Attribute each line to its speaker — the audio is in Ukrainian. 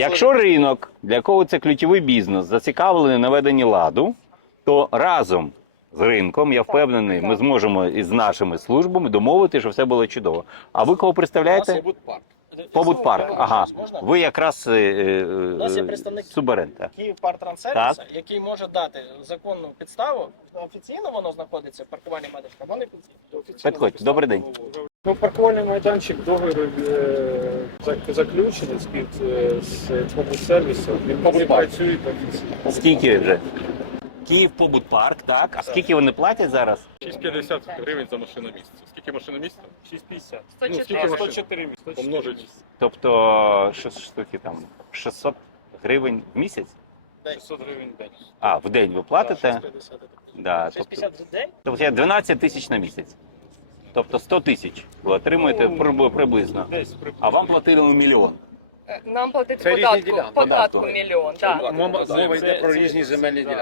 Speaker 1: Якщо ринок, для якого це ключовий бізнес, зацікавлений на веденні ладу, то разом з ринком, я впевнений, ми зможемо із нашими службами домовити, що все було чудово. А ви кого представляєте?
Speaker 2: Побутпарк.
Speaker 1: Побутпарк. Ага. Ви якраз
Speaker 3: У нас є представник
Speaker 1: суборенда.
Speaker 3: Київпартрансервіса, який може дати законну підставу. Офіційно воно знаходиться, паркувальний майданчик, або не офіційно.
Speaker 1: Підходьте, добрий день.
Speaker 2: Ну, паркувальний майданчик, договір заключений з побутсервісом. Він не працює офіційно.
Speaker 1: Скільки вже? Київ Побутпарк, так? А скільки вони платять зараз?
Speaker 4: 6,50 гривень за машиномісце. Скільки машиномісце?
Speaker 2: 6,50.
Speaker 4: Ну, скільки машин?
Speaker 2: 104 місяці.
Speaker 4: Помножить.
Speaker 1: Тобто, що штуки там, 600 гривень в місяць?
Speaker 2: 600 гривень в день.
Speaker 1: А, в день ви платите?
Speaker 3: 650.
Speaker 1: Да,
Speaker 3: 650 в день?
Speaker 1: тобто 12 тисяч на місяць. Тобто 100 тисяч ви отримуєте приблизно.
Speaker 2: Десь
Speaker 1: А вам платили мільйон.
Speaker 5: Нам платити
Speaker 2: Це різні
Speaker 5: податку,
Speaker 2: ділянки.
Speaker 5: податку мільйон. Так.
Speaker 2: Мова йде про різні земельні ділянки.